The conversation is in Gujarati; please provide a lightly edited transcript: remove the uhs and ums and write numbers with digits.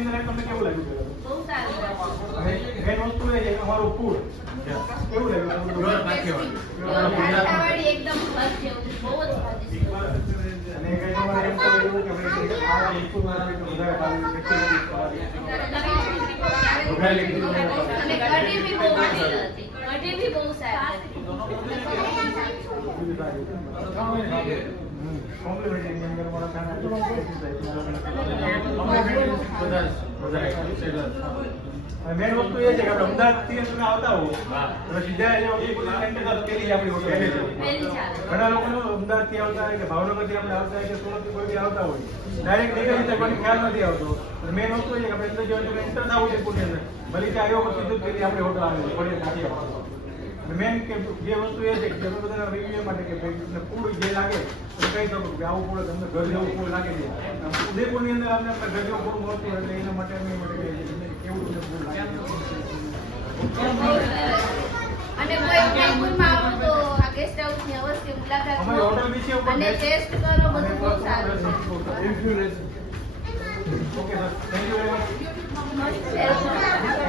ની અંદર તમને કેવું લાગ્યું? બહુ સારું છે. મેન વસ્તુ એ છે કે અમારું ફૂડ કેવું લાગ્યું? કાઠિયાવાડી એકદમ મસ્ત જેવું છે. બહુ જ સ્વાદિષ્ટ. અને કઈ તમારે એમ કોઈ એવું કે ભાઈ આ વસ્તુ મારા વધારે ભાવે અને કઢી બી બહુ મસ્ત હતી. કઢી બી બહુ સારી હતી. કોમ્પ્લિમેન્ટરી ની અંદર મારા ખાના મેન વસ્તુ એ છે કે આપણે અમદાવાદથી તમે આવતા હો તો સીધા પેલી આપણી હોટલ પહેલી ચાલે. ઘણા લોકો અમદાવાદથી આવતા હોય કે ભાવનગરથી આપણે આવતા હોય કે સુરતથી કોઈ આવતા હોય ડાયરેક્ટ નીકળી રીતે કોઈ ખ્યાલ નથી આવતો. મેન વસ્તુ એ છે કે આપણે અંદર જો એન્ટર થવું છે પૂરી અંદર ભલે ત્યાં આવ્યો પછી સીધું પેલી આપણી હોટલ આવે છે પડી નાખી આવવાનું. મેન કે જે વસ્તુ એ છે કે તમે બધા રિવ્યુ માટે કે ભાઈ ફૂડ જે લાગે તો કહી શકો કે આવું ફૂડ તમને ઘર જેવું ફૂડ લાગે છે. ઉદયપુરની અંદર આપણે ઘર જેવું ફૂડ મળતું એટલે એના માટે અમે માટે કેવું તમને ફૂડ લાગે અને કોઈ ઉદયપુરમાં આવો તો આ ગેસ્ટ હાઉસની અવશ્ય મુલાકાત અમારી લો હોટલ વિશે અને ટેસ્ટ કરો. બધું બહુ સારું છે. Okay sir thank you very much.